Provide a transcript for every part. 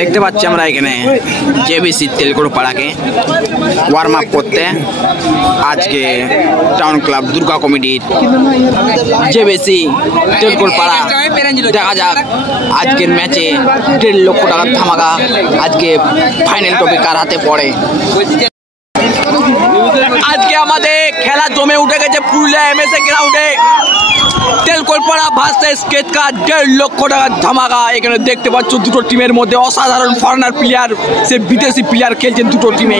দেখতে পাচ্ছি আমরা এখানে জেবিসি তেলকোড়পাড়াকে ওয়ার্ম আপ করতে আজকে টাউন ক্লাব দুর্গা কমিটির জেবিসি তেলকোড়পাড়া। দেখা যাক আজকের ম্যাচে 1.5 লক্ষ টাকার ধামাকা আজকে ফাইনাল ট্রফি কার হাতে পড়ে। আজকে আমাদের খেলা জমে উঠে গেছে পুরুলিয়া এমএসএ গ্রাউন্ডে। তেলকোড়পাড়া ভার্সেস কেতকা 1.5 লক্ষ টাকার ধামাকা। এখানে দেখতে পাচ্ছ দুটো টিমের মধ্যে অসাধারণ ফরেনার প্লেয়ার, সে বিদেশি প্লেয়ার খেলছেন দুটো টিমে।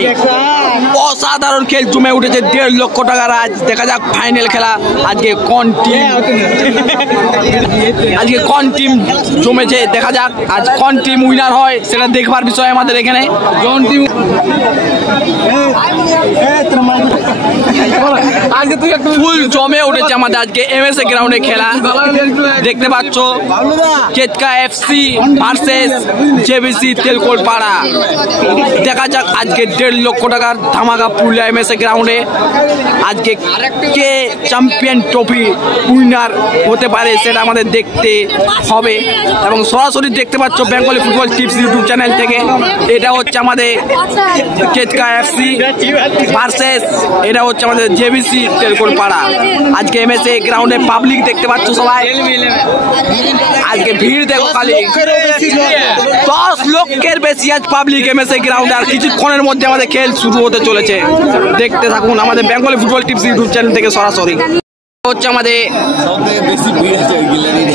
অসাধারণ খেল জমে উঠেছে 1.5 লক্ষ টাকার। আজ দেখা যাক ফাইনাল খেলা আজকে কোন টিম জমেছে। দেখা যাক আজ কোন টিম উইনার হয়, সেটা দেখবার বিষয় আমাদের এখানে। ফুল জমে উঠেছে আমাদের আজকে এমএসএ গ্রাউন্ডে খেলা। দেখতে পাচ্ছ কেতকা এফসি ভার্সেস জেবিসি তেলকোড়পাড়া। দেখা যাক আজকে 1.5 লক্ষ টাকার ধামাকা পুরুলিয়া এমএসএ গ্রাউন্ডে। আজকে কে চ্যাম্পিয়ন ট্রফি উইনার হতে পারে সেটা আমাদের দেখতে হবে, এবং সরাসরি দেখতে পাচ্ছ Bengali football tips YouTube channel থেকে। এটা হচ্ছে আমাদের কেতকা এফসি ভার্সেস এটা হচ্ছে আমাদের জেবিসি তেলকোড়পাড়া। আজকে এমএসএ গ্রাউন্ডে পাবলিক দেখতে পাচ্ছ সবাই। আজকে ভিড় দেখো খালি 10 লক্ষের বেশি আজ পাবলিক এমএসএ গ্রাউন্ডে। আর কিছুক্ষণের মধ্যে আমাদের খেল শুরু হতে চলেছে, দেখতে থাকুন আমাদের Bengali football tips YouTube channel থেকে সরাসরি। হচ্ছে আমাদের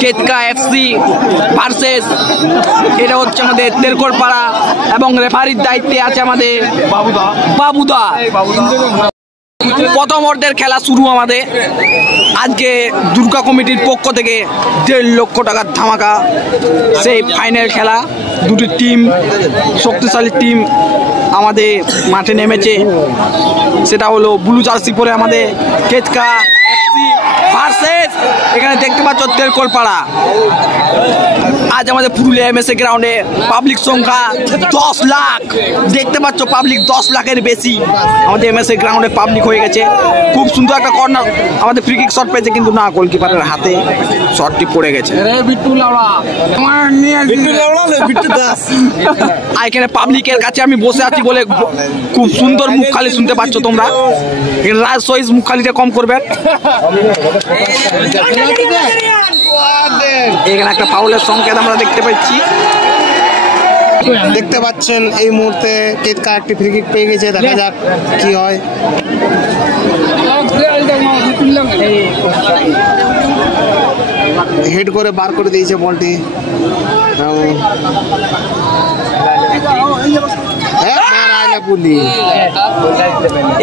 কেতকা এফসি ভার্সেস এটা হচ্ছে আমাদের তেলকোড়পাড়া, এবং রেফারির দায়িত্বে আছে আমাদের বাবুদা। প্রথম অর্ধের খেলা শুরু আমাদের আজকে দুর্গা কমিটির পক্ষ থেকে 1.5 লক্ষ টাকার ধামাকা। সেই ফাইনাল খেলা দুটি টিম, শক্তিশালী টিম আমাদের মাঠে নেমেছে। সেটা হলো ব্লু জার্সি পরে আমাদের কেতকা এফসি ভার্সেস এখানে দেখতে পাচ্ছ তেলকোড়পাড়া। আজ আমাদের পুরুলিয়া এমএসএ গ্রাউন্ডে পাবলিক সংখ্যা 10 লাখ। দেখতে পাচ্ছ পাবলিক 10 লাখের বেশি আমাদের এমএসএ গ্রাউন্ডে পাবলিক হয়ে গেছে। খুব সুন্দর একটা কর্নার আমাদের ফ্রি কিক শট পেয়েছে, কিন্তু না, গোলকিপারের হাতে শটটি পড়ে গেছে। এখানে পাবলিকের কাছে আমি বসে আছি বলে খুব সুন্দর মুখ খালি শুনতে পাচ্ছ তোমরা। রাজ সইজ মুখ খালিটা কম করবেন। এখানে একটা ফাউলের সংকেত আমরা দেখতে পাচ্ছি। দেখতে পাচ্ছেন এই মুহূর্তে কেতকা একটি ফ্রি কিক পেয়ে গেছে। দেখা যাক কি হয়। হেড করে বার করে দিয়েছে বলটি।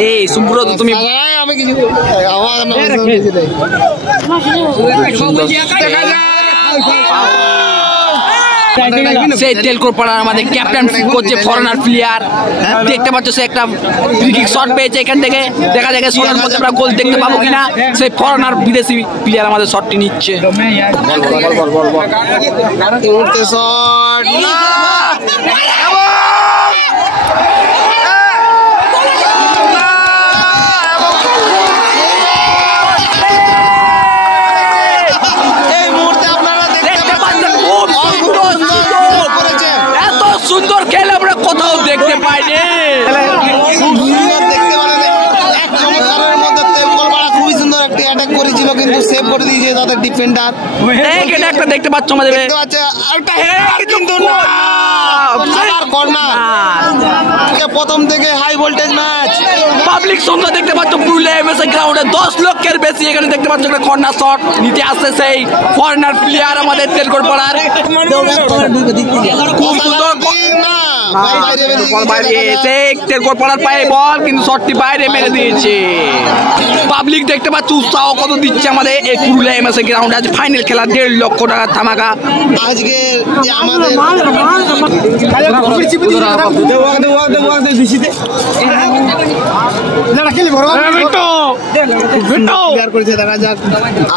এই সুব্রত তুমি সেই তেলকোড়পাড়ার আমাদের ক্যাপ্টেন করছে ফরেনার প্লেয়ার। দেখতে পাচ্ছ সে একটা ফ্রি কিক শট পেয়েছে এখান থেকে। দেখা যাক শটের মধ্যে আমরা গোল দেখতে পাবো কিনা। সেই ফরেনার বিদেশি প্লেয়ার আমাদের শটটি নিচ্ছে। সুন্দর খেল আমরা কোথাও দেখতে পাইনি। খুবই সুন্দর একটি অ্যাটাক করেছিল, কিন্তু সেভ করে দিয়েছে তাদের ডিফেন্ডার। এখানে একটা দেখতে পাচ্ছ আমাদের প্রথম থেকে হাই ভোল্টেজ ম্যাচ। পাবলিক সংখ্যা দেখতে পাচ্ছ পুরুলিয়া এমএসএ গ্রাউন্ডে 10 লক্ষের বেশি। এখানে দেখতে পাচ্ছ একটা কর্নার শট নিতে আসছে সেই ফরেনার প্লেয়ার আমাদের তেলকোড়পাড়ার। খুব সুন্দর তেলকোড়পাড়ার পায়ে বল, কিন্তু শটটি বাইরে মেরে দিয়েছে। পাবলিক দেখতে পাচ্ছ উৎসাহ কত দিচ্ছে আমাদের এই পুরুলিয়া এমএসএ গ্রাউন্ডে। আজ ফাইনাল খেলা 1.5 লক্ষ টাকার ধামাকা। আজকে আমাদের দেখা যাক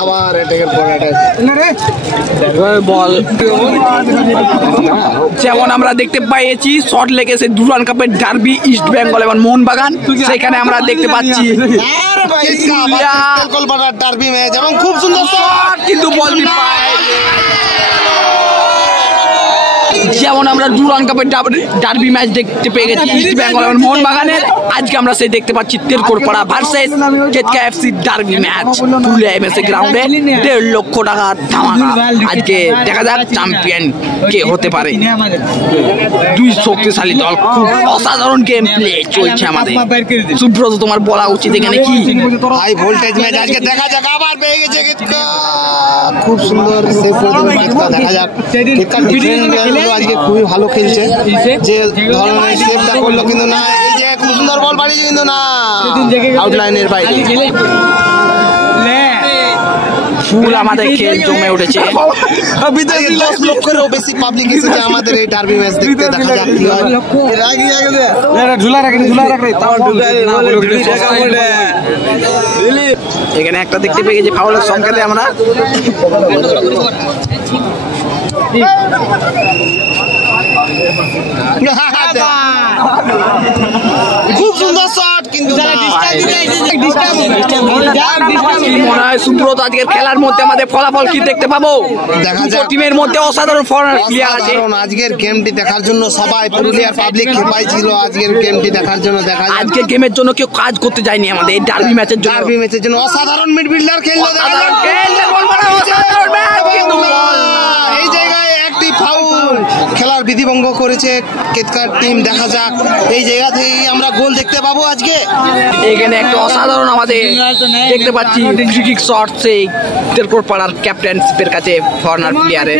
আবার বল যেমন আমরা দেখতে পেয়েছি শট লেগেছে ডুরান্ড কাপের ডার্বি ইস্ট বেঙ্গল এবং মোহনবাগান। সেখানে আমরা দেখতে পাচ্ছি ডার্বি ম্যাচ এবং খুব সুন্দর শট, কিন্তু বল যেমন আমরা ডুরান কাপের ডার্বি ম্যাচ দেখতে পেয়ে গেছি ইস্ট বেঙ্গল এবং মোহনবাগানের, আজকে আমরা সেই দেখতে পাচ্ছি Telkotpara versus Ketka FC derby match Purulia MSA গ্রাউন্ডে। 1.5 লক্ষ টাকা ধামাকা। আজকে দেখা যাক চ্যাম্পিয়ন কে হতে পারে। দুই শক্তিশালী দল, খুব অসাধারণ গেম প্লে চলছে আমাদের। সুব্রত, তোমার বলা উচিত এখানে কি? হাই ভোল্টেজ ম্যাচ আজকে দেখা যাক, আবার পেয়ে গেছে কেতকা, খুব সুন্দর সেভ করে দিল কেতকা। দেখা যাক কেতকা ডিফেন্ডারগুলো আজকে খুবই ভালো খেলছে, যে ধরনের সেভটা করলো কিন্তু না, এই যে খুব সুন্দর বল বাড়িয়েছে কিন্তু না, আউটলাইনের বাইরে। ফুল আমাদের খেল জমে উঠেছে। 10 লক্ষেরও বেশি পাবলিক এসেছে আমাদের এই ডার্বি ম্যাচ দেখতে। দেখা যাক কি হয়। এখানে একটা দেখতে পেয়ে গেছি ফাউলের সংকেতে আমরা। খুব সুন্দর শট কিন্তু মনে হয় সুব্রত আজকের খেলার মধ্যে আমাদের ফলাফল কি দেখতে পাবো? দেখা যাক। টিমের মধ্যে অসাধারণ ফরওয়ার্ড প্লেয়ার আছে। আজকের গেমটি দেখার জন্য সবাই পুরুলিয়ার পাবলিক খেপাই ছিল আজকের গেমটি দেখার জন্য। দেখা যাক আজকে গেমের জন্য কেউ কাজ করতে যায়নি আমাদের এই ডার্বি ম্যাচের জন্য। ডার্বি ম্যাচের জন্য অসাধারণ মিডফিল্ডার খেললো। এই জায়গায় একটি ফাউল, খেলার বিধিভঙ্গ করেছে কেতকার টিম। দেখা যাক এই জায়গা থেকে আমরা গোল দেখতে পাবো আজকে। এখানে একটা অসাধারণ আমাদের দেখতে পাচ্ছি ফ্রি কিক শট, সেই তেলকোটপাড়ার ক্যাপ্টেনশিপের কাছে ফরেনার প্লেয়ারের।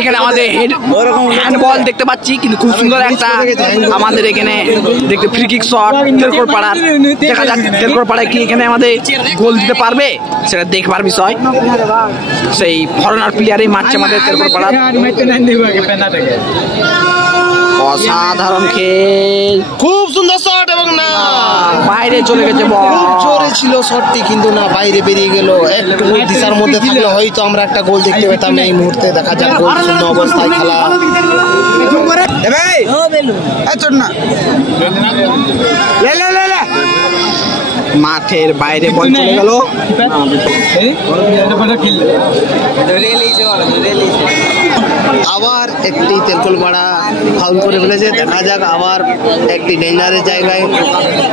এখানে আমাদের হ্যান্ডবল দেখতে পাচ্ছি, কিন্তু খুব সুন্দর একটা আমাদের এখানে দেখতে ফ্রি কিক শট তেলকোটপাড়ার। দেখা যাক তেলকোটপাড়ায় কি এখানে আমাদের গোল দিতে পারবে, সেটা দেখবার বিষয়। সেই ফরেনার প্লেয়ারই মারছে আমাদের তেলকোটপাড়ার। অসাধারণ খেল, খুব সুন্দর শট এবং না বাইরে চলে গেছে বল। খুব জোরে ছিল শটটি কিন্তু না, বাইরে বেরিয়ে গেল। একটু দিশার মধ্যে থাকলে হয়তো আমরা একটা গোল দেখতে পেতাম এই মুহূর্তে। দেখা যাক গোল শূন্য অবস্থায় খেলা। মাঠের বাইরে বল চলে গেল। আবার একটি তেলকোটপাড়া ফাউল করে ফেলেছে। দেখা যাক আবার একটি ডেঞ্জারের জায়গায়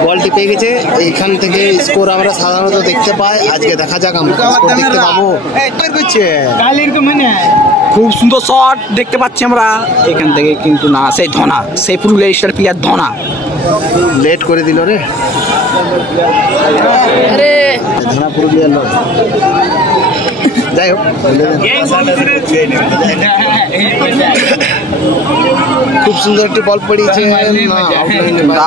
বলটি পেয়ে গেছে। এইখান থেকে স্কোর আমরা সাধারণত দেখতে পাই, আজকে দেখা যাক আমরা স্কোর দেখতে পাবো। খুব সুন্দর শট দেখতে পাচ্ছি আমরা এখান থেকে, কিন্তু না, সেই ধনা, সেই পুরুলিয়া স্টার প্লেয়ার ধনা লেট করে দিল রে। ধনা পুরুলিয়ার লোক, যাই হোক খুব সুন্দর একটি বল পড়িয়েছে,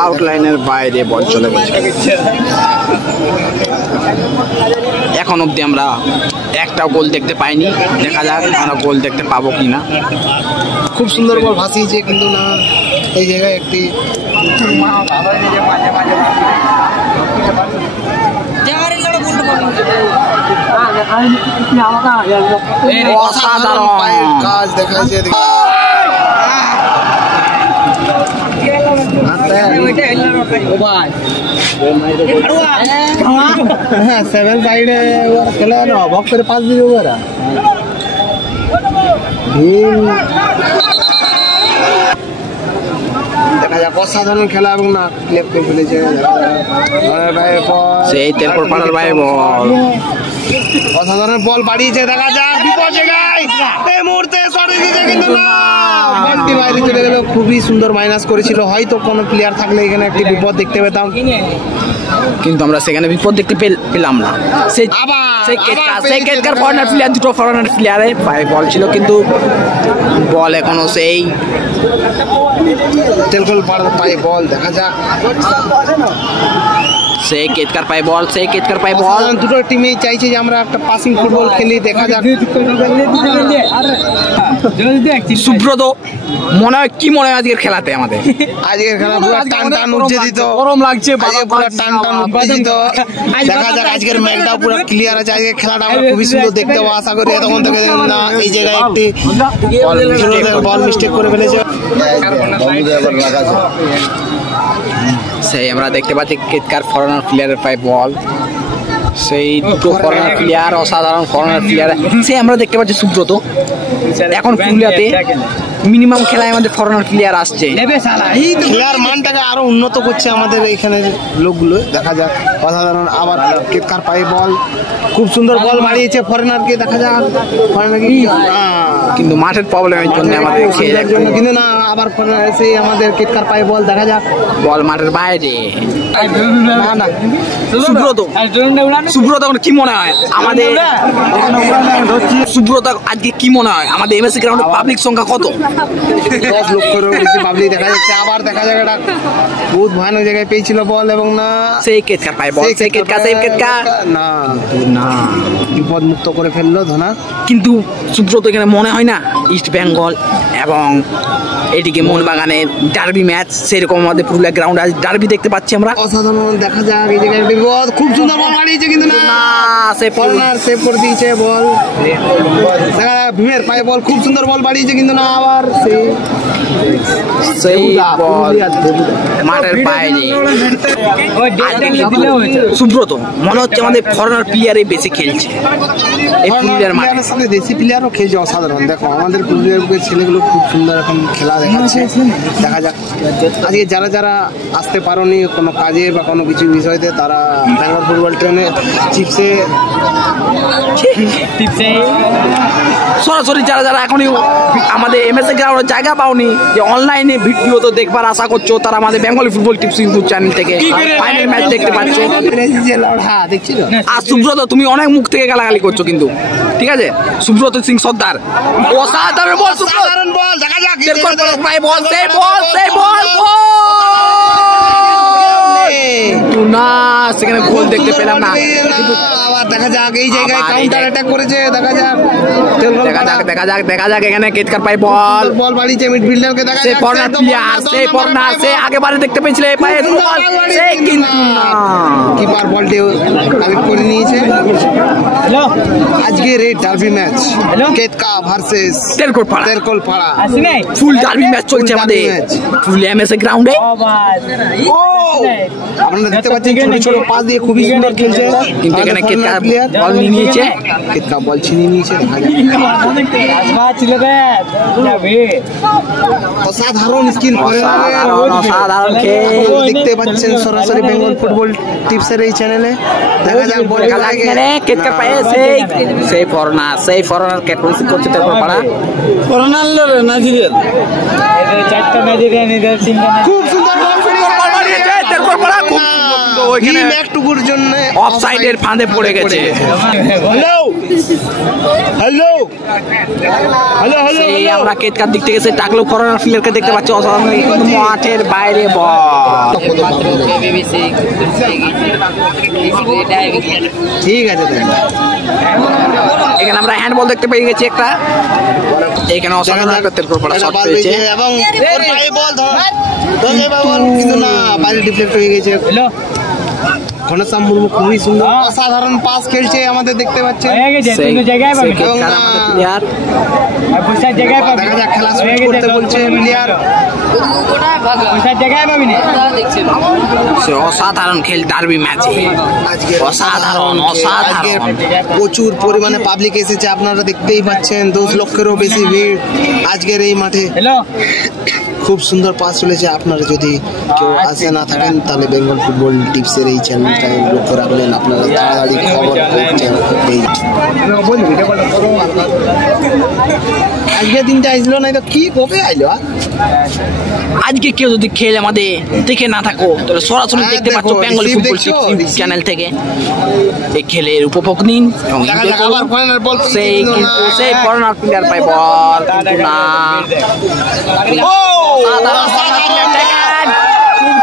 আউটলাইনের বাইরে বল চলে গেছে। এখন অব্দি আমরা একটা গোল দেখতে পাইনি, দেখা যাক আমরা গোল দেখতে পাবো কিনা। খুব সুন্দর বল ভাসিয়েছে কিন্তু না, এই জায়গায় একটি অসাধারণ কাজ দেখাচ্ছে। 7 সাইডে খেলে না, বক্স করে 5 দিকে ওরা দেখা যাক অসাধারণ খেলা এবং না ক্লেপ করে ফেলেছে সেই তেলকোটপাড়ার ভাই বল। অসাধারণ বল বাড়িয়েছে। দেখা যাক বিপদ জায়গায় এই মুহূর্তে শট দিয়েছে কিন্তু না, বলটি বাইরে চলে গেল। খুবই সুন্দর মাইনাস করেছিল, হয়তো কোনো প্লেয়ার থাকলে এখানে একটি বিপদ দেখতে পেতাম, কিন্তু আমরা সেখানে বিপদ দেখতে পেলাম না। সেই কেতকার ফরেনার প্লেয়ার, দুটো ফরেনার প্লেয়ারের পায়ে বল ছিল, কিন্তু বল এখনো সেই তেলকোটপাড়ার পায়ে বল। দেখা যাক সেই কেতকার পায়ে বল, সেই কেতকার পায়ে বল। দুটো টিমই চাইছে যে আমরা একটা পাসিং ফুটবল খেলি। দেখা যাক সুব্রত, মনে হয় কি মনে হয় আজকের খেলাতে আমাদের? আজকের খেলা পুরো টান টান উত্তেজিত, গরম লাগছে, পুরো টান টান উত্তেজিত। দেখা যাক আজকের ম্যাচটাও পুরো ক্লিয়ার আছে। আজকের খেলাটা আমরা খুবই সুন্দর দেখতে পাবো আশা করি। এতক্ষণ থেকে না এই জায়গায় একটি বল মিস্টেক করে ফেলেছে। সেই আমরা দেখতে পাচ্ছি কেতকার ফরেনার প্লেয়ারের পায়ে বল, সেই দুটো ফরেনার প্লেয়ার, অসাধারণ ফরেনার প্লেয়ার। সেই আমরা দেখতে পাচ্ছি সুব্রত, এখন পুরুলিয়াতে মিনিমাম খেলায় আমাদের ফরেনার প্লেয়ার আসছে। খেলার মানটাকে আরো উন্নত করছে আমাদের এইখানের লোকগুলো, দেখা যাক অসাধারণ। আবার কেতকার পায়ে বল, খুব সুন্দর বল মারিয়েছে ফরেনারকে, দেখা যাক ফরেনার কিন্তু মাঠের প্রবলেমের জন্য আমাদের খেলার জন্য কিন্তু না, আবার ফরেনার এসে আমাদের কেতকার পায়ে বল, দেখা যাক বল মাঠের বাইরে। না না সুব্রত কি মনে হয় আমাদের, সুব্রত আজকে কি মনে হয় আমাদের এমএসসি গ্রাউন্ডে পাবলিক সংখ্যা কত? 10 লক্ষেরও বেশি পাবলিক দেখা যাচ্ছে। আবার দেখা যাক এটা বহুত ভয়ানক জায়গায় পেয়েছিল বল, এবং না সেই কেতকার পায়ে বল, সেই কেতকা না না বিপদ মুক্ত করে ফেললো ধনা। কিন্তু সুব্রত এখানে মনে হয় না ইস্ট বেঙ্গল এবং এদিকে মোহনবাগানের ডার্বি ম্যাচ, সেরকম আমাদের পুরুলিয়া গ্রাউন্ডে আজ ডার্বি দেখতে পাচ্ছি আমরা। অসাধারণ, দেখা যাক এই জায়গায় বিপদ, খুব সুন্দর বল মারিয়েছে কিন্তু না, সে কর্নার সেভ করে দিয়েছে বল। দেখা যাক ভীমের পায়ে বল, খুব সুন্দর বল বাড়িয়েছে কিন্তু না, আবার সেই বল মাঠের বাইরে। সুব্রত মনে হচ্ছে আমাদের ফরেনার প্লেয়ারই বেশি খেলছে এই পুরুলিয়ার মাঠে, সাথে দেশি প্লেয়ারও খেলছে অসাধারণ। দেখো আমাদের পুরুলিয়ার ছেলেগুলো খুব সুন্দর এখন খেলা দেখাচ্ছে, দেখা যাক। আজকে যারা যারা আসতে পারোনি কোনো কাজে বা কোনো কিছু বিষয়তে, তারা বেঙ্গল ফুটবল ট্রেনে চিপসে সরাসরি যারা যারা এখনই আমাদের এমএসএ গ্রাউন্ডের জায়গা পাওনি, যে অনলাইনে ভিডিও তো দেখবার আশা করছো, তারা আমাদের Bengali football tips YouTube channel থেকে ফাইনাল ম্যাচ দেখতে পাচ্ছ। আর সুব্রত তুমি অনেক মুখ থেকে গালাগালি করছো কিন্তু, ঠিক আছে? সুব্রত সিং সর্দার অসাধারণ বল, অসাধারণ বল, দেখা যাক বল, সেই বল, সেই বল না, সেখানে গোল দেখতে পেলাম না। আবার দেখা যাক এই জায়গায় কাউন্টার অ্যাটাক করেছে, দেখা যাক দেখা যাক এখানে কেতকার পায়ে বল, বল বাড়িয়েছে মিডফিল্ডারকে, দেখা যাক ফরনার প্লেয়ার, সেই ফরনার, সে আগেবারে দেখতে পেয়েছিলে এই পায়ে বল, সে কিন্তু না, কিপার বলটি কালেক্ট করে নিয়েছে। আজকে red derby match, Ketka versus Telkalpara, full derby match চলছে আমাদের পুরুলিয়া এমএসএ গ্রাউন্ডে। আপনারা দেখতে পাচ্ছেন ছোট ছোট পা দিয়ে খুবই সুন্দর খেলছে, কিন্তু এখানে কেতকা বল নিয়েছে, কেতকা বল ছিনিয়ে নিয়েছে, অসাধারণ স্কিল, অসাধারণ খেল দেখতে পাচ্ছেন সরাসরি বেঙ্গল ফুটবল টিপসের এই চ্যানেলে। দেখা যাক বল কেতকার পায়ে সেই ফরনার ক্যাপ্টেন্সি করছে তেলকলপাড়া, ফরনার নাজিরের চারটা নাজিরের খুব সুন্দর একটুকুর জন্য অফসাইডের ফাঁদে পড়ে গেছে। আমরা কেতকার দিক থেকে টাকলো ফরেনার প্লেয়ারকে দেখতে পাচ্ছি অসাধারণ, কিন্তু মাঠের বাইরে বল। ঠিক আছে, এখানে আমরা হ্যান্ডবল দেখতে পেয়ে গেছি একটা, এখানে অসাধারণ তেলকলপাড়া শট পেয়েছে এবং কিন্তু না, বাইরে ডিফ্লেক্ট হয়ে গেছে। ঘনশ্যাম মুর্মু খুবই সুন্দর অসাধারণ পাস খেলছে আমাদের, দেখতে পাচ্ছেন খেলা শুরু করতে বলছে প্লেয়ার, অসাধারণ খেল ডার্বি ম্যাচে, অসাধারণ প্রচুর পরিমাণে পাবলিক এসেছে, আপনারা দেখতেই পাচ্ছেন 10 লক্ষেরও বেশি ভিড় আজকের এই মাঠে। খুব সুন্দর পাস চলেছে, আপনারা যদি কেউ আসে না থাকেন তাহলে বেঙ্গল ফুটবল টিপসের এই চ্যানেলটা লক্ষ্য রাখবেন, আপনারা তাড়াতাড়ি খবর পেয়ে আজকে দিনটা আসলো না, তো কি কবে আইলো? আজকে কেউ যদি খেল আমাদের দেখে না থাকো তাহলে সরাসরি দেখতে পাচ্ছ বেঙ্গল ফুটবল টিপস চ্যানেল থেকে, এই খেলের উপভোগ নিন। সেই ফরেনার প্লেয়ার পায় বল, না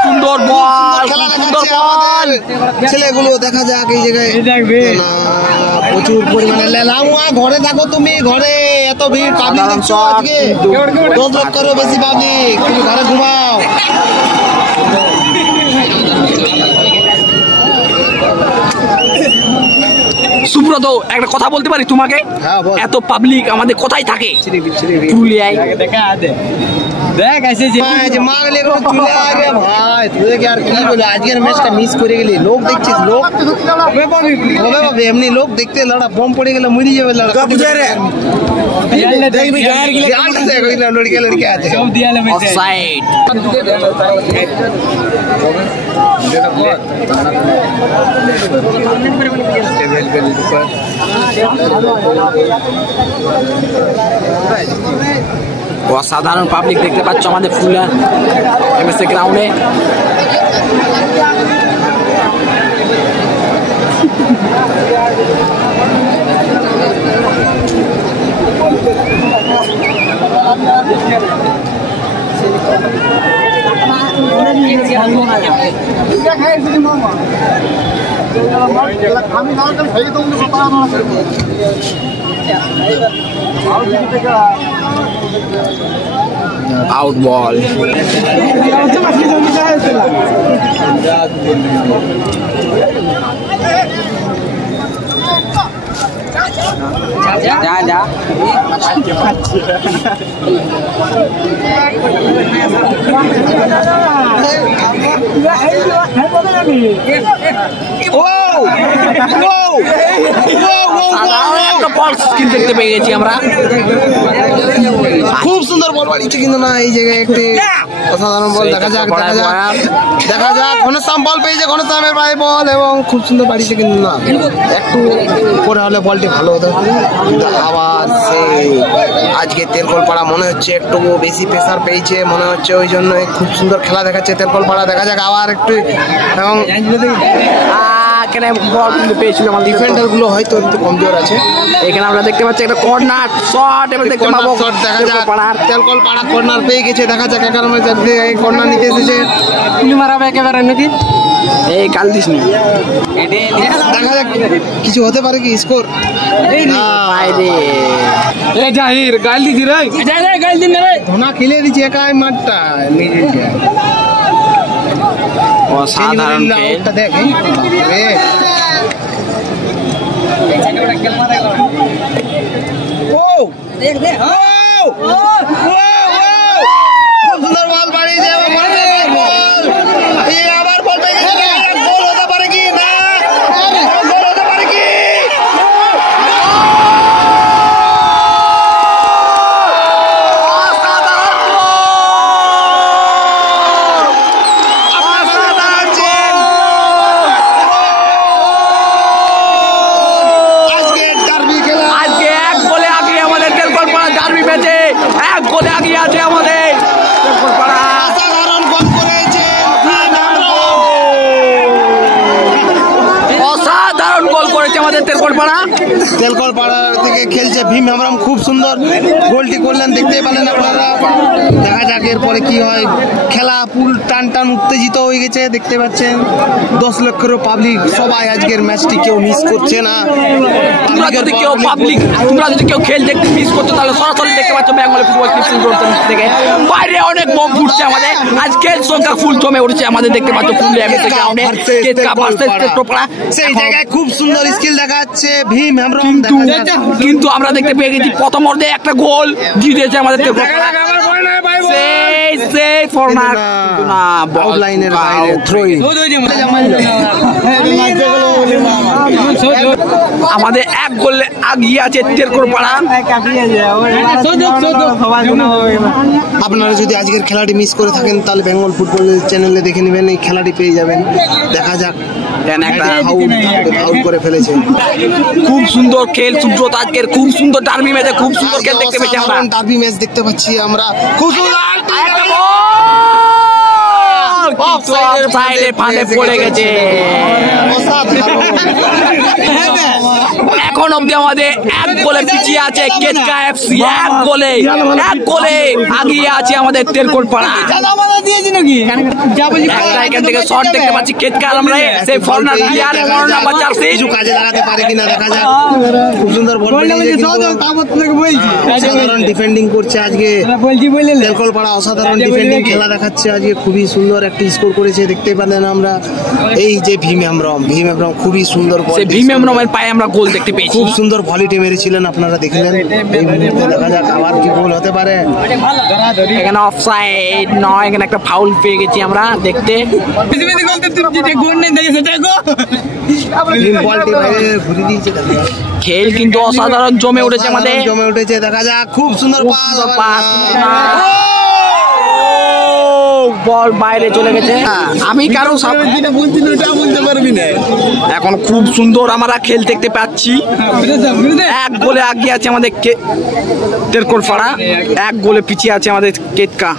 সুন্দর বল, সুন্দর বল, ছেলেগুলো দেখা যাক এই জায়গায় প্রচুর পরিমাণে লেলামুয়া। ঘরে থাকো তুমি, ঘরে এত ভিড় পাবলিক দেখছো আজকে 10 লক্ষেরও বেশি পাবলিক, তুমি ঘরে ঘুমাও। সুব্রত একটা কথা বলতে পারি তোমাকে, এত পাবলিক আমাদের কোথায় থাকে পুরুলিয়ায়? দেখ আছে যে মাগলে চলে আগে ভাই তুই কি আর কি বলে আজকের ম্যাচটা মিস করে গেলি লোক দেখছিস লোক হবে এমনি লোক দেখতে লড়া বম পড়ে গেলে মরি যাবে লড়া দেখবি গায়ের গিলে দেখো লড়কি লড়কি আছে সব দিয়ালে মেসে অফসাইড অসাধারণ পাবলিক দেখতে পাচ্ছ আমাদের ফুলনা এমএসএ গ্রাউন্ডে। Out ball. जा দেখতে পেয়ে গেছি আমরা খুব সুন্দর বল বাড়িছে কিন্তু না এই জায়গায় একটি অসাধারণ বল দেখা যাক ঘনশ্যাম বল পেয়েছে ঘনশ্যামের ভাই বল এবং খুব সুন্দর বাড়িছে কিন্তু না একটু পরে হলে বলটি ভালো হতো কিন্তু আবার সেই আজকে তেলকলপাড়া মনে হচ্ছে একটু বেশি প্রেসার পেয়েছে মনে হচ্ছে ওই জন্য খুব সুন্দর খেলা দেখাচ্ছে তেলকলপাড়া দেখা যাক আবার একটু এবং এখানে বল কিন্তু পেয়েছিল আমাদের ডিফেন্ডার গুলো হয়তো একটু কমজোর আছে এখানে আমরা দেখতে পাচ্ছি একটা কর্নার শট এবার দেখতে পাবো শট দেখা যাক তেলকলপাড়া কর্নার পেয়ে গেছে দেখা যাক একাডেমি কর্নার নিতে এসেছে পুলি মারাবে একেবারে নাকি এই কাল দিস নি দেখা যাক কিছু হতে পারে কি স্কোর এ জাহির গাল দিছি রে গাল দিন রে ধোনা খেলে দিচ্ছে একাই মাঠটা নিজে অসাধারণ খেল দেখ দেখ দেখ সুন্দর বল বাড়িয়েছে আবার বল পেয়ে গেছে গোল হতে পারে কি না গোল হতে পারে কি তেলকলপাড়া থেকে খেলছে ভীম হেমব্রম খুব সুন্দর গোলটি করলেন দেখতেই পেলেন আপনারা দেখা যাক এরপরে কি হয় খেলা পুল টান টান উত্তেজিত হয়ে গেছে দেখতে পাচ্ছেন 10 লক্ষেরও পাবলিক সবাই আজকের ম্যাচটি কেউ মিস করছে না তোমরা যদি কেউ খেল দেখতে মিস করছো তাহলে সরাসরি দেখতে পাচ্ছ বেঙ্গলি ফুটবল ক্লাব থেকে বাইরে অনেক বম ফুটছে আমাদের আজ খেল সংখ্যা ফুল জমে উঠছে আমাদের দেখতে পাচ্ছ ফুল এমএসএ গ্রাউন্ডে কেতকা ভার্সেস টেকটোপাড়া সেই জায়গায় খুব সুন্দর স্কিল দেখাচ্ছে ভীম হেমব্রম কিন্তু আমরা দেখতে পেয়ে গেছি প্রথম অর্ধে একটা গোল জিতেছে আমাদের আমাদের এক গোলে আগিয়ে আছে তেলকলপাড়া। আপনারা যদি আজকের খেলাটি মিস করে থাকেন তাহলে বেঙ্গল ফুটবল চ্যানেলে দেখে নেবেন এই খেলাটি পেয়ে যাবেন দেখা যাক আউট করে ফেলেছে খুব সুন্দর খেল সুব্রত আজকের খুব সুন্দর ডার্বি ম্যাচে খুব সুন্দর খেল দেখতে পেয়েছি আমরা ডার্বি ম্যাচ দেখতে পাচ্ছি আমরা খুব সুন্দর অফসাইডের ফাঁদে পড়ে গেছে এখন অবধি আমাদের এক গোলে পিছিয়ে আছে কেতকা এফসি এক গোলে আগিয়ে আছে আমাদের তেলকলপাড়া। এখান থেকে শট দেখতে পাচ্ছি কেতকার আমরা সেই ফরনার প্লেয়ার নাম্বার 4 কিছু কাজে লাগাতে পারে কিনা দেখা যাক। খুব সুন্দর বল অসাধারণ ডিফেন্ডিং করছে আজকে তেলকলপাড়া, অসাধারণ ডিফেন্ডিং খেলা দেখাচ্ছে আজকে। খুবই সুন্দর একটি স্কোর করেছে দেখতে পেলেন আমরা। এই যে ভীম হেমব্রম খুবই সুন্দর বল, সেই ভীম হেমব্রমের পায়ে আমরা গোল দেখতে পেয়েছি। খুব সুন্দর ভলিটি মেরেছিলেন আপনারা দেখলেন। এই মুহূর্তে দেখা যাক আবার কি গোল হতে পারে। এখানে অফসাইড নয়, এখানে একটা ফাউল পেয়ে গেছি আমরা দেখতে। খেল কিন্তু অসাধারণ জমে উঠেছে আমাদের, জমে উঠেছে দেখা যাক। খুব সুন্দর পাস, বল বাইরে চলে গেছে। আমি কারো বলতে পারবি না। এখন খুব সুন্দর আমরা খেল দেখতে পাচ্ছি। এক গোলে আগিয়ে আছে আমাদের তেলকলপাড়া, এক গোলে পিছিয়ে আছে আমাদের কেতকা।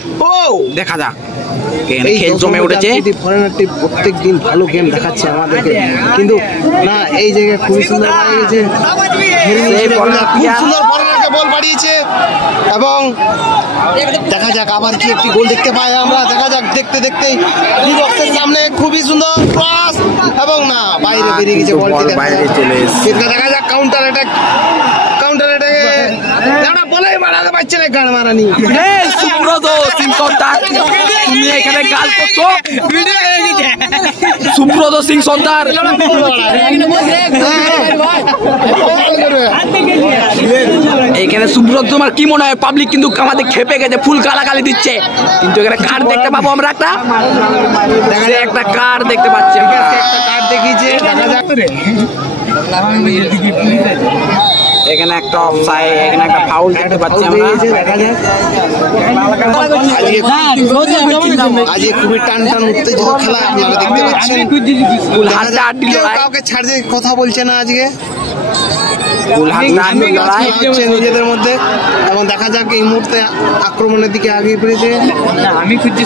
দেখা যাক খেল জমে উঠেছে। প্রত্যেক দিন ভালো গেম দেখাচ্ছে আমাদেরকে, কিন্তু না এই জায়গায় খুবই সুন্দর লাগছে। খুব সুন্দর বল বাড়িয়েছে এবং দেখা যাক আবার কি একটি গোল দেখতে পাই আমরা। দেখা যাক দেখতে দেখতেই বক্সের সামনে খুবই সুন্দর ক্রস এবং না বাইরে বেরিয়ে গেছে বলটি। দেখা যাক কাউন্টার অ্যাটাক, বলেই বাড়াতে পারছে না, গান মারানি। সুব্রত সিং সর্দার তুমি এখানে গাল করছো। সুব্রত সিং সর্দার এখানে সুব্রত, তোমার কি মনে হয়? পাবলিক কিন্তু আমাদের খেপে গেছে, ফুল গালাগালি দিচ্ছে, কিন্তু এখানে কার্ড দেখতে পাবো আমরা। একটা কার্ড দেখতে পাচ্ছি, একটা কার্ড দেখিয়েছে। দেখা যাক এখানে একটা অফসাইড, এখানে একটা ফাউল দেখতে পাচ্ছি আমরা। আজকে খুবই টান উত্তেজিত খেলা আপনারা দেখতে পাচ্ছেন। কাউকে ছাড়তে কথা বলছে না আজকে, নিজেদের মধ্যে। এবং দেখা যাক এই মুহূর্তে আক্রমণের দিকে আগিয়ে পড়েছে। আমি খুঁজছি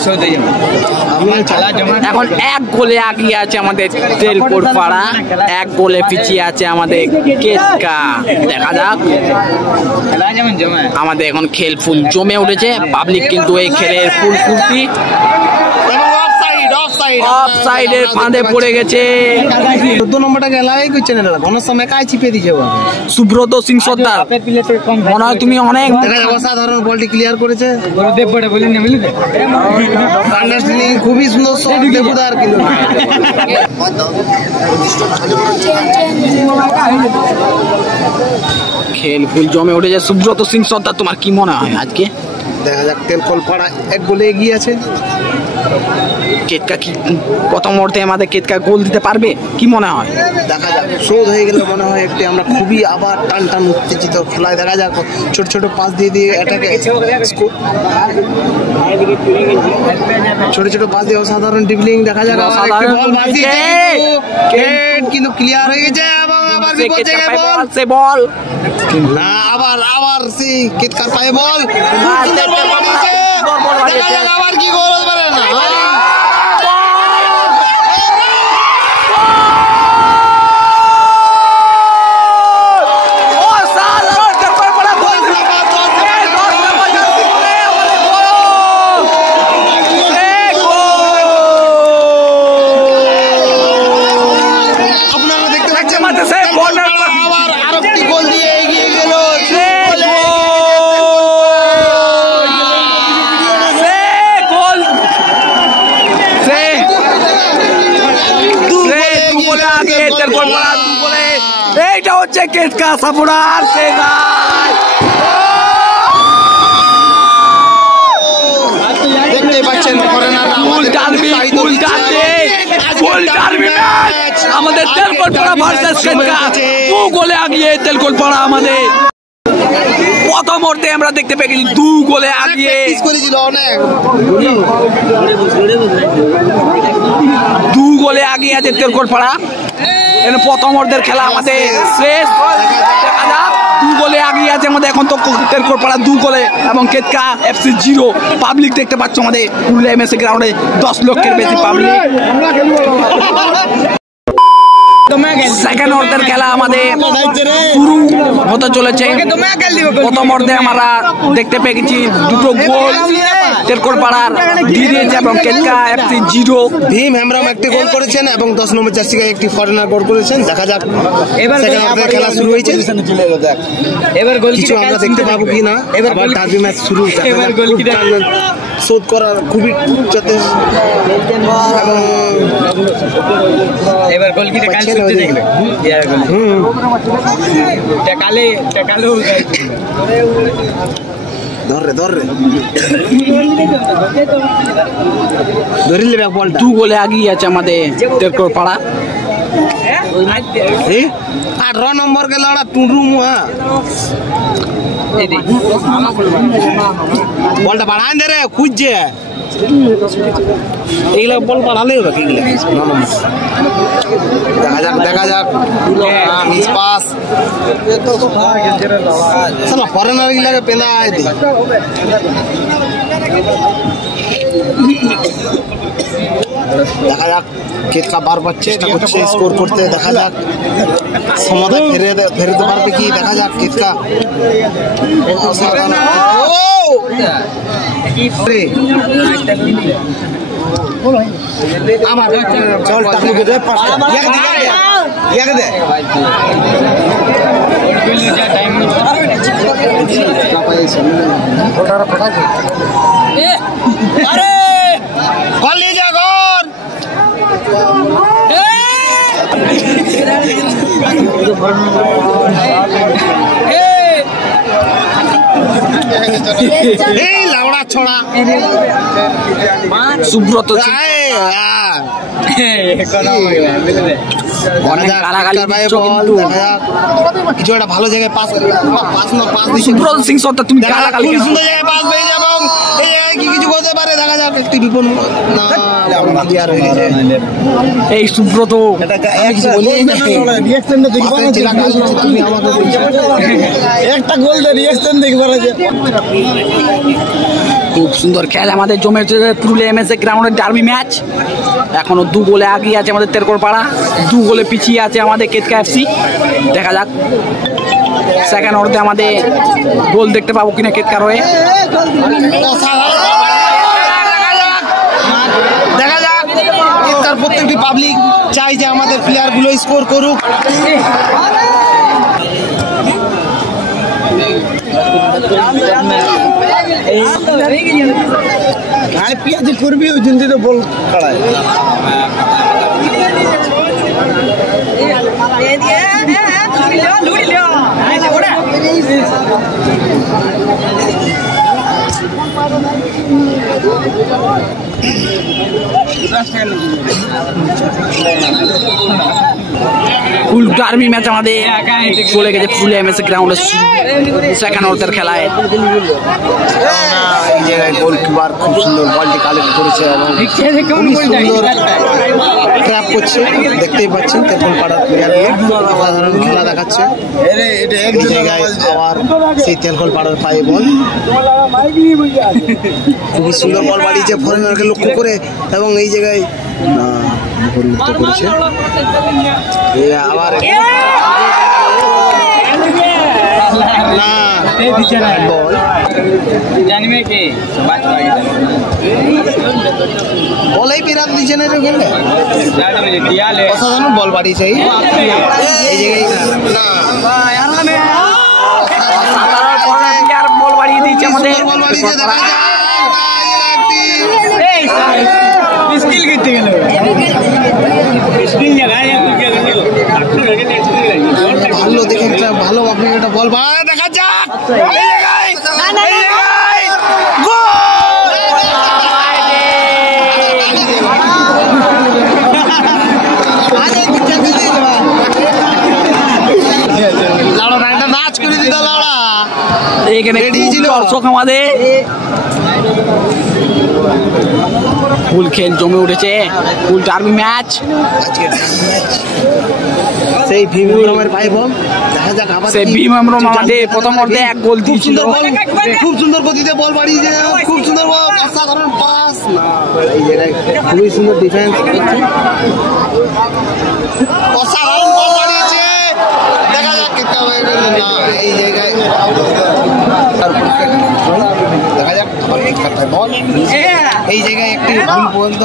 এখন এক গোলে আগিয়ে আছে আমাদের তেলকলপাড়া, এক গোলে পিছিয়ে আছে আমাদের কেতকা। দেখা যাক আমাদের এখন খেল ফুল জমে উঠেছে। পাবলিক কিন্তু এই খেলের ফুল ফুর্তি। অফসাইডের ফাঁদে পড়ে গেছে। 14 নম্বরটা গেলাই করছে না দাদা, ঘন সময় কাজ চিপে দিয়েছে সুব্রত সিং সর্দার। মনে হয় তুমি অনেক অসাধারণ বলটি ক্লিয়ার করেছে। খুবই সুন্দর দেবুদার কিন্তু খেল ফুল জমে উঠেছে। সুব্রত সিং সর্দার, তোমার কি মনে হয় আজকে? দেখা যাক তেলকলপাড়া এক গোলে এগিয়ে আছে। কেতকা কি প্রথম মুহূর্তে আমাদের কেতকা গোল দিতে পারবে কি মনে হয়? দেখা যাক, শোধ হয়ে গেলে মনে হয় একটি আমরা খুবই আবার টান উত্তেজিত খেলায়। দেখা যাক ছোট ছোট পাস দিয়ে এটাকে ছোট ছোট পাস দিয়ে অসাধারণ ড্রিবলিং। দেখা যাক কিন্তু ক্লিয়ার হয়ে গেছে এবং আবার বল না আবার সেই কেতকার পায়ে বল। আবার কি গোল হতে পারে না। আরেকটি গোল দিয়ে এগিয়ে গেল। এইটা হচ্ছে কেতকা সাপোর্টার। দেখতে পাচ্ছেন আমাদের তেলকলপাড়া ভার্সেস কেতকা, 2 গোলে আগিয়ে তেলকলপাড়া আমাদের। প্রথম মুহূর্তে আমরা দেখতে পেয়ে গেছি 2 গোলে আগিয়ে করেছিল অনেক। 2 গোলে আগিয়ে আছে তেলকলপাড়া। এখানে প্রথম অর্ধের খেলা আমাদের শেষ। 2 গোলে আগিয়ে আছে আমাদের এখন তো তেলকলপাড়া 2 গোলে এবং কেতকা এফসি 0। পাবলিক দেখতে পাচ্ছ আমাদের পুরুলিয়া এমএসএ গ্রাউন্ডে 10 লক্ষের বেশি পাবলিক। সেকেন্ড অর্ধের খেলা আমাদের শুরু হতে চলেছে। প্রথম অর্ধে আমরা দেখতে পেয়েছি দুটো গোল তেলকোট পাড়ার দিয়ে দিয়েছে এবং কেতকা এফসি 0। ভীম হেমব্রম একটি গোল করেছেন এবং 10 নম্বর জার্সিকে একটি ফরেনার গোল করেছেন। দেখা যাক সেকেন্ড অর্ধের খেলা শুরু হয়েছে, এবার কিছু আমরা দেখতে পাবো কি না। এবার ডার্বি ম্যাচ শুরু, শোধ করার খুবই যথেষ্ট। এবার গোল কি কাল শুনতে দেখবে টাকালে ধরে বলটা 2 গোলে এগিয়ে আছে আমাদের তেলকোট পাড়া। 18 নম্বর के लड़ा टुडरू मुआ বলটা বাড়ান দে রে খুঁজছে এইগুলা বল বাড়ালে হবে কি দেখা যাক মিস পাস সালা ফরেনার গিলাকে পেনা আই দে। দেখা যাক কেতকা বারবার চেষ্টা করছে স্কোর করতে। দেখা যাক সমাধান ফেরতে পারবে কি। দেখা যাক কেতকা আমার চল টাকলু কে দে পাঁচটা ইয়াকে দে আরে কল নিয়ে যা গোল। এই লাউড়া ছড়া সুব্রত কিছু একটা ভালো জায়গায় পাস সুব্রত সিং সত্তা তুমি গালাগালি খুব সুন্দর জায়গায় পাস পেয়ে যাবে এবং এই জায়গায় কি কিছু করতে পারে। দেখা যাক একটি বিপদ না ক্লিয়ার হয়ে গেছে। এই সুব্রত তুমি আমাকে একটা গোল দে রিঅ্যাকশন দেখবার আছে। খুব সুন্দর খেলা আমাদের জমেছে পুরুলিয়া এমএসএ গ্রাউন্ডের ডার্বি ম্যাচ। এখনো 2 গোলে এগিয়ে আছে আমাদের তেলকোট পাড়া, 2 গোলে পিছিয়ে আছে আমাদের কেতকা এফসি। দেখা যাক সেকেন্ড অর্ধে আমাদের গোল দেখতে পাবো কিনা কেতকার হয়ে। দেখা যাক কেতকার প্রত্যেকটি পাবলিক চাই যে আমাদের প্লেয়ার গুলো স্কোর করুক। পিয়াজি করবি ওই জিন্দি তো বল খাড়ায় ফুল ডার্বি ম্যাচ আমাদের চলে গেছে পুরুলিয়া এমএসএ গ্রাউন্ডে সেকেন্ড অর্ধের খেলায়। এই জায়গায় গোলকিপার খুব সুন্দর বলটি কালেক্ট করেছে এবং খুবই সুন্দর ট্র্যাপ করছে। দেখতেই পাচ্ছেন তেলকোট পাড়ার প্লেয়ার অসাধারণ খেলা দেখাচ্ছে। এই জায়গায় আবার সেই তেলকোট পাড়ার পায়ে বল, খুবই সুন্দর বল বাড়িয়েছে ফরেনারকে লক্ষ্য করে এবং এই জায়গায় মুক্ত করেছে। আবার বলাই বিরাট দিচ্ছে না অসাধারণ বল বাড়িয়েছে। এই জায়গায় বল বাড়িয়ে দিয়েছে আমাদের বল বাড়িয়েছে। দেখা যায় স্কিল করতে গেল ভালো দেখে একটা ভালো আপনি একটা বল দেখা যাক নাচ করে দিত লাউড়া। এখানে দর্শক আমাদের ফুল খেল জমে উঠেছে, ফুল ডার্বি ম্যাচ। সেই ভীম হেমব্রমের ভাই বল দেখা যাক আবার সেই ভীম হেমব্রম আমাদের প্রথম অর্ধে 1 গোল দিয়েছিল। খুব সুন্দর গতিতে বল বাড়িয়েছে, খুব সুন্দর বল, অসাধারণ পাস। এই জায়গায় খুবই সুন্দর ডিফেন্স, অসাধারণ বল বাড়িয়েছে। না এই জায়গায় দেখা যাক আবার কেটকারটায় বল এই জায়গায় একটি ভুল পর্যন্ত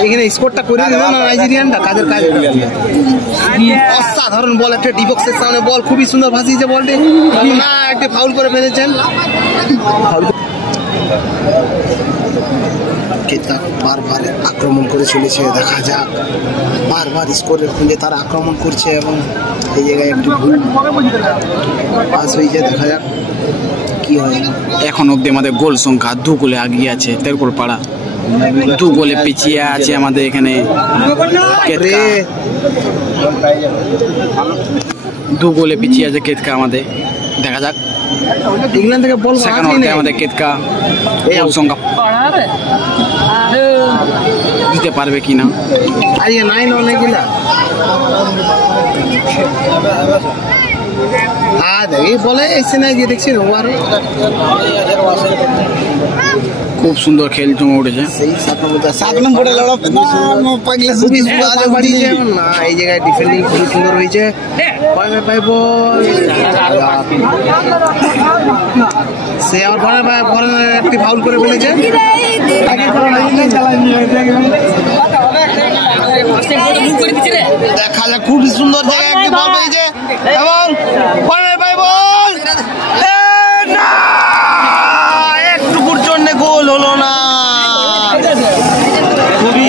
এখানে স্কোরটা করে দিল না নাইজেরিয়ানটা কাজের কাজ অসাধারণ বল একটা ডিবক্সের সামনে বল খুবই সুন্দর ভাসিয়েছে বলটি না একটা ফাউল করে ফেলেছেন বারবার আক্রমণ করে চলেছে দেখা যাক বারবার স্কোরের খুঁজে তারা আক্রমণ করছে এবং এই জায়গায় একটু ভুল পাস হয়েছে দেখা যাক কি হয় এখন অব্দি আমাদের গোল সংখ্যা 2 গোলে এগিয়ে আছে তেলকোল পাড়া 2 গোলে পিছিয়ে আছে আমাদের এখানে 2 গোলে পিছিয়ে আছে কেতকা আমাদের দেখা যাক ইংল্যান্ড থেকে বল আমাদের কেতকা গোল সংখ্যা দিতে পারবে কিনা আজকে 9 অনেক কিনা দেখি বলে এসে না গিয়ে দেখছি খুব সুন্দর খেল জমে উঠেছে সাত নম্বরে না এই জায়গায় ডিফেন্ডিং খুব সুন্দর হয়েছে সে আবার একটি ফাউল করে ফেলেছে দেখা যাক খুব সুন্দর জায়গায় একটি বল পেয়েছে এবং একটুকুর জন্য গোল হলো না খুবই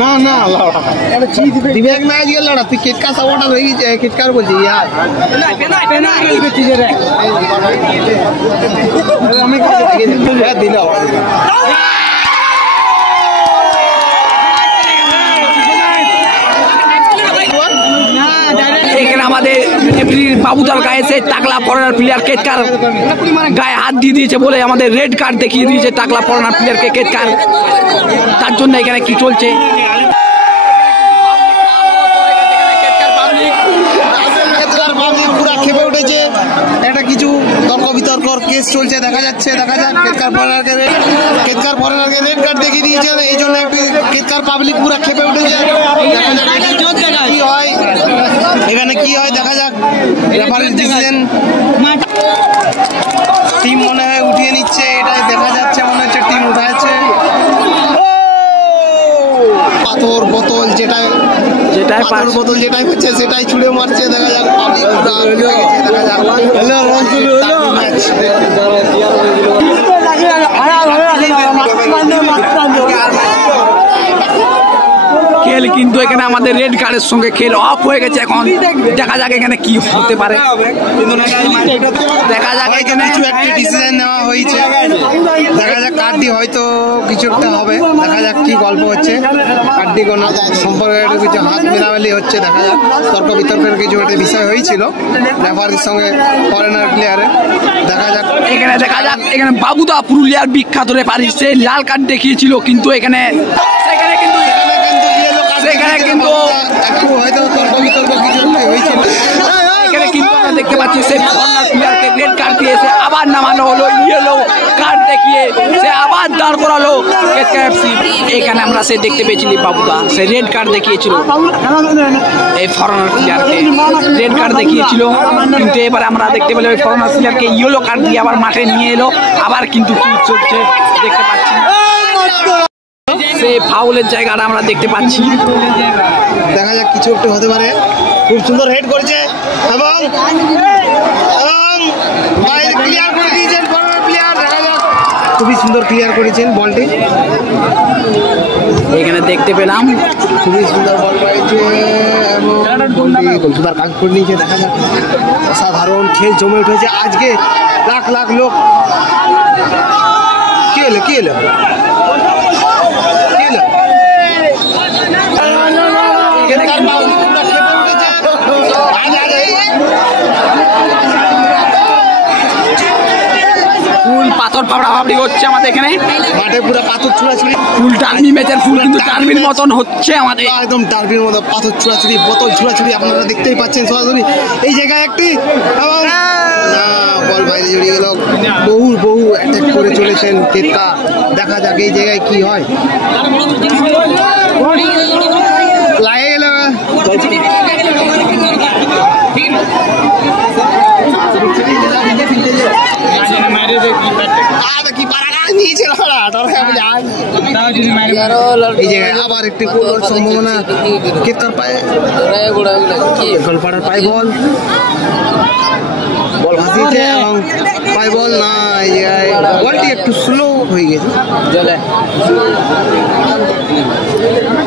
না না দিব্যাঙ্গ না আজকে লড়া তুই কেটকা সাপোর্টার হয়ে গেছে কেটকার বলছি ইয়ার আমি দিল এখানে আমাদের বাবুদার গায়ে সে টাকলা ফরেনার প্লেয়ার কেতকার গায়ে হাত দিয়ে দিয়েছে বলে আমাদের রেড কার্ড দেখিয়ে দিয়েছে টাকলা ফরেনার প্লেয়ারকে কেতকার তার জন্য এখানে কি চলছে পুরা খেপে উঠেছে একটা কিছু তর্ক বিতর্ক কেস চলছে দেখা যাচ্ছে দেখা যাক কেতকার ফরেনারকে রেড কার্ড দেখিয়ে দিয়েছে এই জন্য একটি কেতকার পাবলিক পুরা খেপে উঠেছে কি হয় এখানে কি হয় দেখা যাক রেফারির ডিসিশন টিম মনে হয় উঠিয়ে নিচ্ছে এটাই দেখা যাচ্ছে মনে হচ্ছে টিম উঠাচ্ছে পাথর বোতল যেটাই হচ্ছে সেটাই ছুড়ে মারছে দেখা যাক খেল কিন্তু এখানে আমাদের রেড কার্ডের সঙ্গে খেল অফ হয়ে গেছে এখন দেখা যাক এখানে কি হতে পারে দেখা যাক এখানে কিছু একটা ডিসিশন নেওয়া হয়েছে দেখা যাক কার্ডটি হয়তো কিছু একটা হবে দেখা যাক কি গল্প হচ্ছে কার্ডটি কোনো সম্পর্কে কিছু হাত মেলামেলি হচ্ছে দেখা যাক তর্ক বিতর্কের কিছু একটা বিষয় হয়েছিল রেফারির সঙ্গে ফরেনার প্লেয়ারের দেখা যাক এখানে বাবুদা পুরুলিয়ার বিখ্যাত রেফারি সে লাল কার্ড দেখিয়েছিল কিন্তু এখানে কিন্তু একটু হয়তো তর্ক বিতর্ক কিছু হয়েছিল এখানে কিন্তু আমরা দেখতে পাচ্ছি সেই ফরেনার প্লেয়ারকে রেড কার্ড দিয়েছে আবার নামানো হলো ইয়েলো কার্ড দেখিয়ে সে আবার দাঁড় করালো কেতকা এফসি এখানে আমরা সে দেখতে পেয়েছিলি বাবুদা সে রেড কার্ড দেখিয়েছিল এই ফরেনার প্লেয়ারকে রেড কার্ড দেখিয়েছিল কিন্তু এবারে আমরা দেখতে পেলাম ওই ফরেনার প্লেয়ারকে ইয়েলো কার্ড দিয়ে আবার মাঠে নিয়ে এলো আবার কিন্তু কি চলছে দেখতে পাচ্ছি সেই ফাউলের জায়গাটা আমরা দেখতে পাচ্ছি দেখা যাক কিছু একটু হতে পারে খুব সুন্দর হেড করেছে এবং ক্লিয়ার করে দিয়েছেন প্লেয়ার দেখা যাক খুবই সুন্দর ক্লিয়ার করেছেন বলটি এখানে দেখতে পেলাম খুবই সুন্দর বল পাইছে এবং গোলকিপার কাজ করে নিয়েছে দেখা যাক অসাধারণ খেল জমে উঠেছে আজকে লাখ লাখ লোক কি হলো ফুল পাথর ফাবড়াফাবড়ি হচ্ছে আমাদের এখানে। মাঠে পুরো পাথর ছুড়াছুড়ি, ফুল টার্মি ম্যাচের ফুল কিন্তু টার্মির মতন হচ্ছে আমাদের, একদম টার্বির মতো পাথর ছুড়াছুড়ি, বোতল ছুড়াছুড়ি আপনারা দেখতেই পাচ্ছেন সরাসরি। এই জায়গায় একটি এবং বল বাইরে জড়িয়ে গেল। বহু অ্যাটাক করে চলেছেন কেতকা। দেখা যাক এই জায়গায় কি হয়। লাগে গেল এই জায়গায় আবার একটি গোল সম্ভাবনা কেতকার পায়ে, গোলপাড়ার পায়ে বল ভাসিয়েছে এবং পায়ে বল না, এই জায়গায় বলটি একটু স্লো হয়ে গেছে।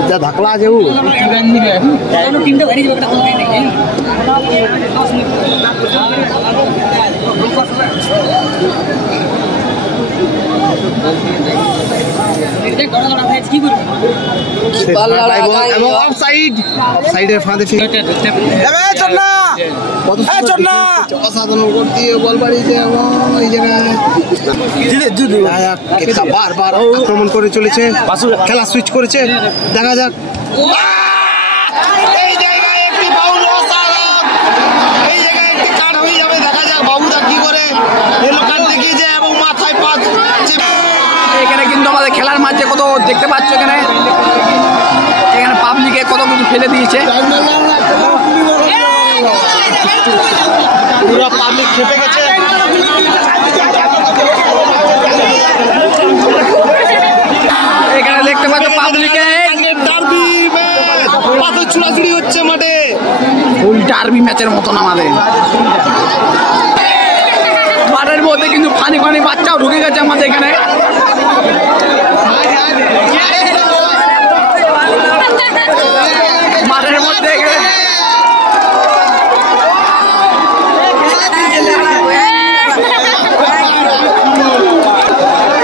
যা ধাকলা আছে ও বারবার আক্রমণ করে চলেছে, খেলা সুইচ করেছে। দেখা যাক এই জায়গায় একটি বাউল, এই জায়গায় একটি কাট হয়ে যাবে। দেখা যাক বাবুদা কি করে কাট দেখিয়েছে এবং মাথায় পাঁচ। এখানে কিন্তু আমাদের খেলার মাঝে কত দেখতে পাচ্ছ, এখানে পাবলিকে কত কিছু ফেলে দিয়েছে। পুরো পাবলিক খেপে গেছে। এখানে দেখতে পাচ্ছ পাবলিকে পাথর ছুড়াছুড়ি হচ্ছে মাঠে, ফুল ডার্বি ম্যাচের মতন আমাদের মাঠের মধ্যে কিন্তু ফানি বাচ্চাও ঢুকে গেছে আমাদের এখানে। মাঠের মধ্যে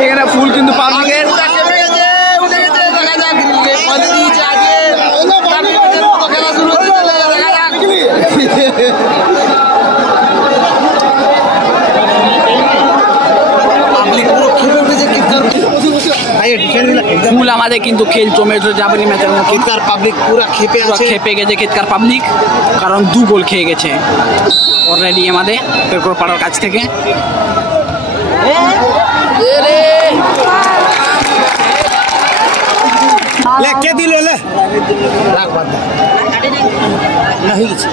এখানে ফুল কিন্তু পাবলিকের ফুল আমাদের কিন্তু খেল জমে যাবে ম্যাচের মধ্যে। কেতকার পাবলিক পুরো খেপে গেছে কেতকার পাবলিক, কারণ 2 গোল খেয়ে গেছে অলরেডি আমাদের পেরকোর পাড়ার কাছ থেকে। কে দিল না হয়ে গেছে।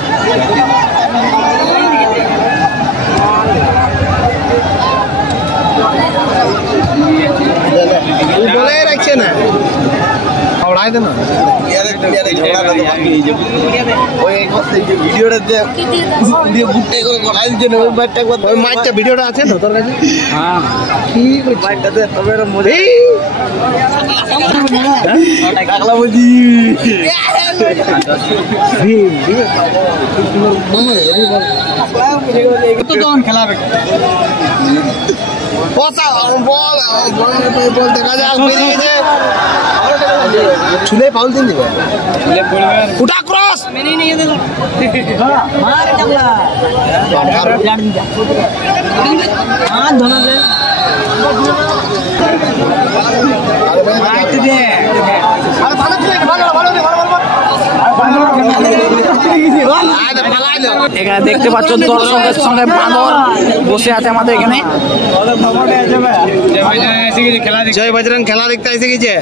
বলে রাখছে না হাওড়ায় দেন না ভিডিওটা আছে না তোর কাছে? খেলা বল দেখা যাক, বেরিয়েছে ছুলে ফাউল দিন দিবে, উঠা ক্রস এখানে দেখতে পাচ্ছ দর্শকের সঙ্গে বাঁদর বসে আছে আমাদের এখানে। জয় বজরং খেলা দেখতে এসে গেছে।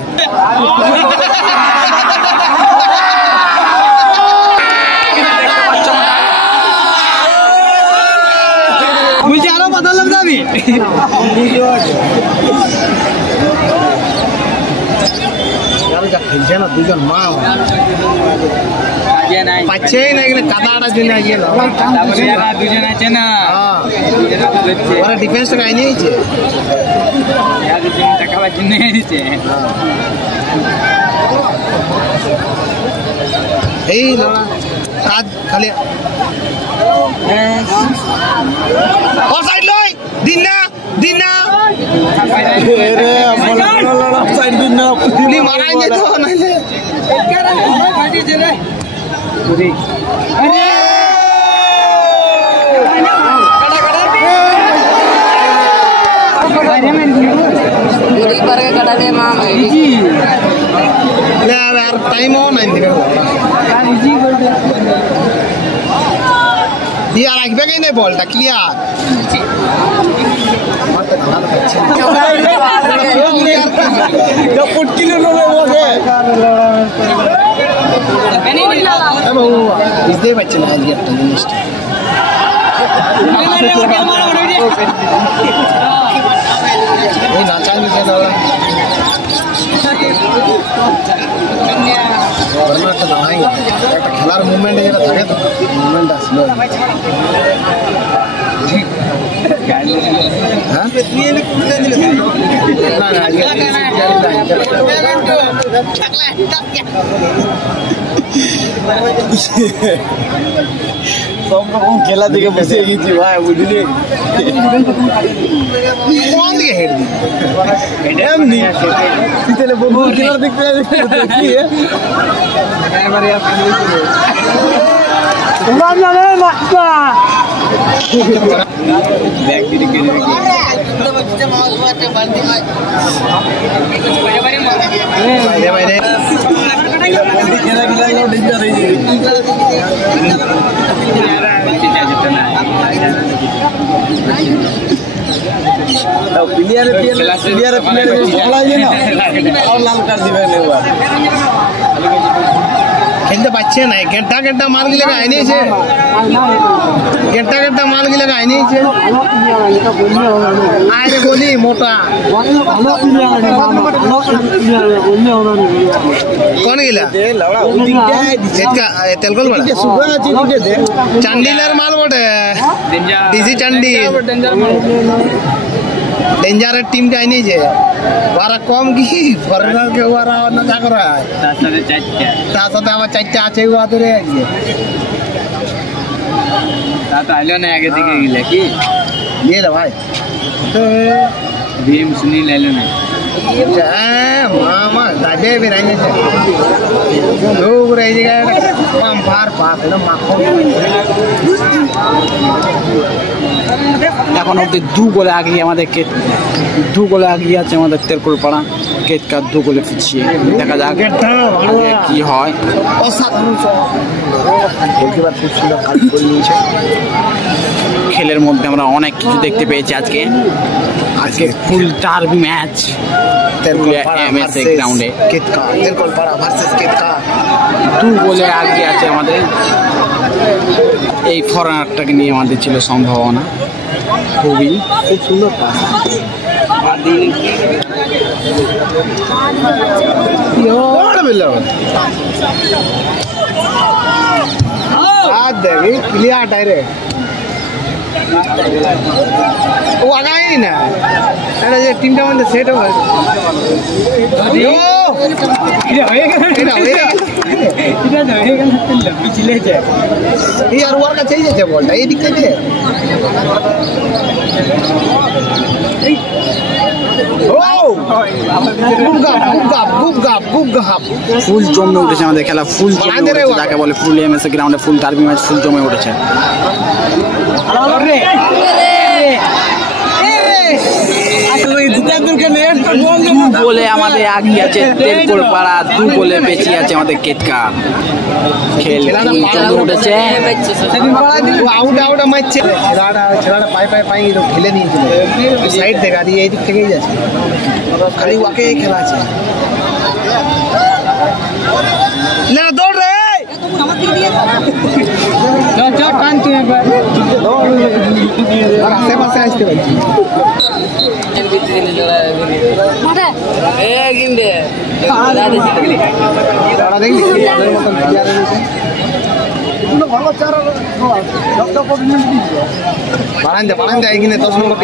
বলছি আরো বদলাম যাবি খেলছে না দুজন মা পাচ্ছেই না, এখানে কাদাটা জন্য দুজন আছে না, ওরা ডিফেন্সটা গায়ে নিয়েছে, টাকা পাচ্ছেন এই লড়া কাজ খালি অফসাইড লয় দিন না মারাই যেত নাইলে यार टाइम हो नहीं यार आगे कहीं नहीं बोलता क्लियर इसलिए बच्चे ना नाचा नहीं खेलार मुवमेंट থাকে তো মুভমেন্ট আসলো সব রকম খেলা দিকে বসে গেছি ভাই বুঝলি কোন দিকে হেড দি এমনি পিছলে বন্ধু খেলা দেখতে দেখি এবারে আপনি তোমরা জানেন না ব্যাগ দিকে কেটে রেখে বচ্চা মাছ মারতে বালতি হয় বাইরে বাইরে খেলা খেলা ডেঞ্জার হয়ে যায় प्लेयर और लाल कर दिवे खेलते बच्चे नहीं घंटा घंटा मार के लगा नहीं छे घंटा घंटा मार के लगा नहीं छे आरे बोली मोटा कौन गिला इसका तेलकोल बड़ा चंडीलर माल बोटे डीसी चंडी डेंजर टीम जाए नहीं छे वारा कम की फॉरेनर के वारा न जा कर रहा है तासा आवा चाचा আছে हुआ तो रे ताता आलो ना आगे दिखे गिला की ये रे भाई भीम सुनील आलो ना मामा दादे भी रहने से लोग रह जाएगा हम बाहर पास ना माखो এখন অব্দি 2 গোলে আগিয়ে আমাদেরকে 2 গোলে আগিয়ে আছে আমাদের তেলকলপাড়া কেতকা 2 গোলে পিছিয়ে দেখা যাক কি হয় অসাধারণ গোলকিপার খুব সুন্দর কাজ করে নিয়েছে খেলের মধ্যে আমরা অনেক কিছু দেখতে পেয়েছি আজকে ফুল ডার্বি ম্যাচ তেলকলপাড়া এমএসএ গ্রাউন্ডে কেতকা তেলকলপাড়া ভার্সেস কেতকা 2 গোলে আগিয়ে আছে আমাদের এই ফরেনারটাকে নিয়ে আমাদের ছিল সম্ভাবনা খুবই খুব সুন্দর পাস देखी क्लियर डायरेक्ट वो आगा ही ना अरे ये टीम का मतलब सेट हो यो पिछले यार वर का चाहिए थे बोलता ये दिक्कत है ফুল জমে উঠেছে আমাদের খেলা ফুল জমে উঠেছে যাকে বলে ফুল এমএসএ গ্রাউন্ডে ফুল ডার্বি ম্যাচ ফুল জমে উঠেছে বলে আমাদের আগিয়ে আছে তেলকলপাড়া 2 গোলে পেছিয়ে আছে আমাদের কেতকা খেল ফুল জমে উঠেছে আউট আউট মারছে ছেলেটা পাই পাই পাই খেলে নিয়েছিল সাইড দেখা দিয়ে এই দিক থেকেই যাচ্ছে খালি ওকে খেলা আছে না দৌড় রে আশেপাশে আসতে পারছি বাড়ান যায় কিনা 10 নম্বর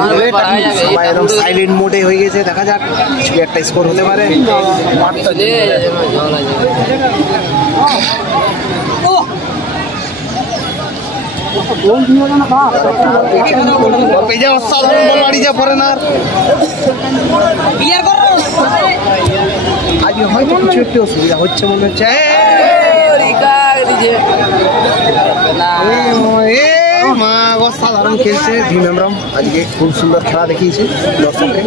সবাই একদম সাইলেন্ট মোডে হয়ে গেছে দেখা যাক কিছু একটা স্কোর হতে পারে অসাধারণ বল মারিছে ফরেনার আজ হয়তো কিছু একটু অসুবিধা হচ্ছে মনে হচ্ছে মা অসাধারণ খেলছে ভীম হেমব্রম আজকে খুব সুন্দর খেলা দেখিয়েছে দর্শককে।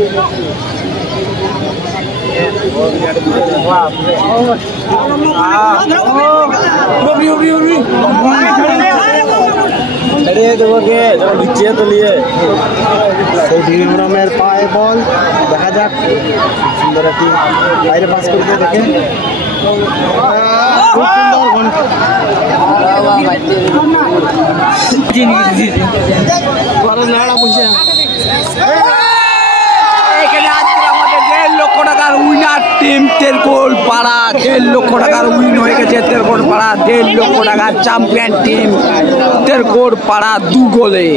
সেই ভীম হেমব্রমের পায়ে বল দেখা যাক সুন্দর একটি বাইরে পাস করতে দেখে খুব সুন্দর এখানে আজকে আমাদের 1.5 লক্ষ টাকার উইনার টিম তেলকোল পাড়া 1.5 লক্ষ টাকার উইন হয়ে গেছে তেলকোল পাড়া 1.5 লক্ষ টাকার চ্যাম্পিয়ন টিম তেলকোল পাড়া 2 গোলে।